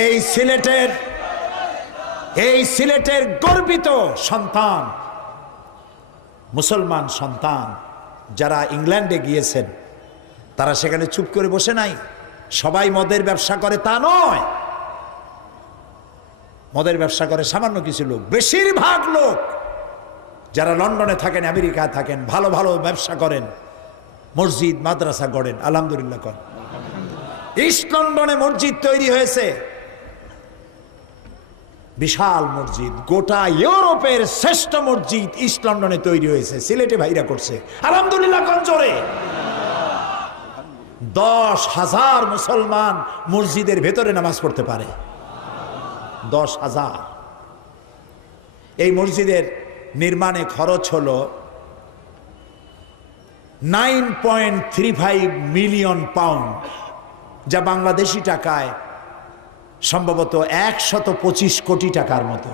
এই সিলেটের গর্বিত সন্তান, মুসলমান সন্তান যারা ইংল্যান্ডে গিয়েছেন, তারা সেখানে চুপ করে বসে নাই। সবাই মদের ব্যবসা করে তা নয়, মদের ব্যবসা করে সামান্য কিছু লোক। বেশিরভাগ লোক যারা লন্ডনে থাকেন, আমেরিকায় থাকেন, ভালো ভালো ব্যবসা করেন, মসজিদ মাদ্রাসা গড়েন, আলহামদুলিল্লাহ করেন। ইস্ট লন্ডনে মসজিদ তৈরি হয়েছে, বিশাল মসজিদ, গোটা ইউরোপের শ্রেষ্ঠ মসজিদ ইস্ট লন্ডনে তৈরি হয়েছে, সিলেটে ভাইরা করছে, আলহামদুলিল্লাহ কঞ্জরে। 10,000 মুসলমান মসজিদের ভেতরে নামাজ পড়তে পারে, 10,000। এই মসজিদের নির্মাণে খরচ হলো 9.35 মিলিয়ন পাউন্ড, যা বাংলাদেশি টাকায় সম্ভবত 125 কোটি টাকার মতো।